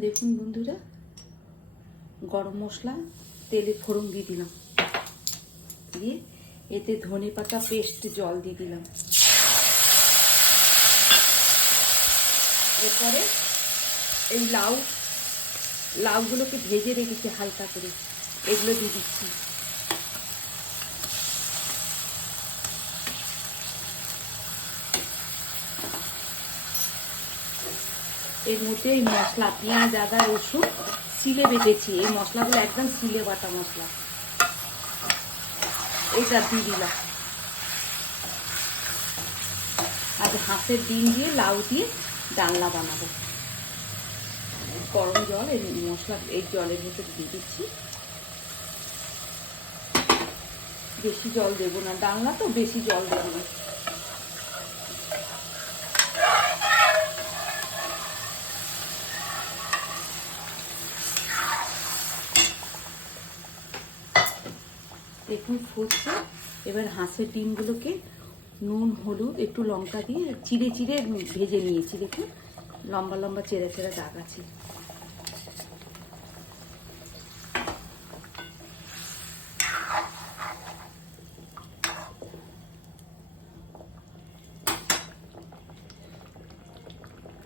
দেখুন বন্ধুরা, গরম মশলা তেলে ফোড়ন দিয়ে দিলাম, দিয়ে এতে ধনে পাতা পেস্ট জল দিয়ে দিলাম। এরপরে এই লাউগুলোকে ভেজে রেখেছি হালকা করে, এগুলো দিয়ে দিচ্ছি। এর মধ্যে এই মশলা, পেঁয়াজ, আদা, রসুন সিলে বেটেছি, এই মশলাগুলো একদম সিলে বাটা মশলা, এটা দিয়ে দিলাম। আজ হাঁসের ডিম দিয়ে লাউ দিয়ে ডালনা বানাবো। গরম জল এই মশলা এই জলের ভিতরে দিয়ে দিচ্ছি। বেশি জল দেবো না, ডালনা তো বেশি জল দেবো না। দেখুন ফুটছে। এবার হাঁসের ডিমগুলোকে নুন, হলুদ, একটু লঙ্কা দিয়ে চিড়ে চিড়ে ভেজে নিয়েছি। দেখুন লম্বা লম্বা চেরা চেরা দাগ আছে।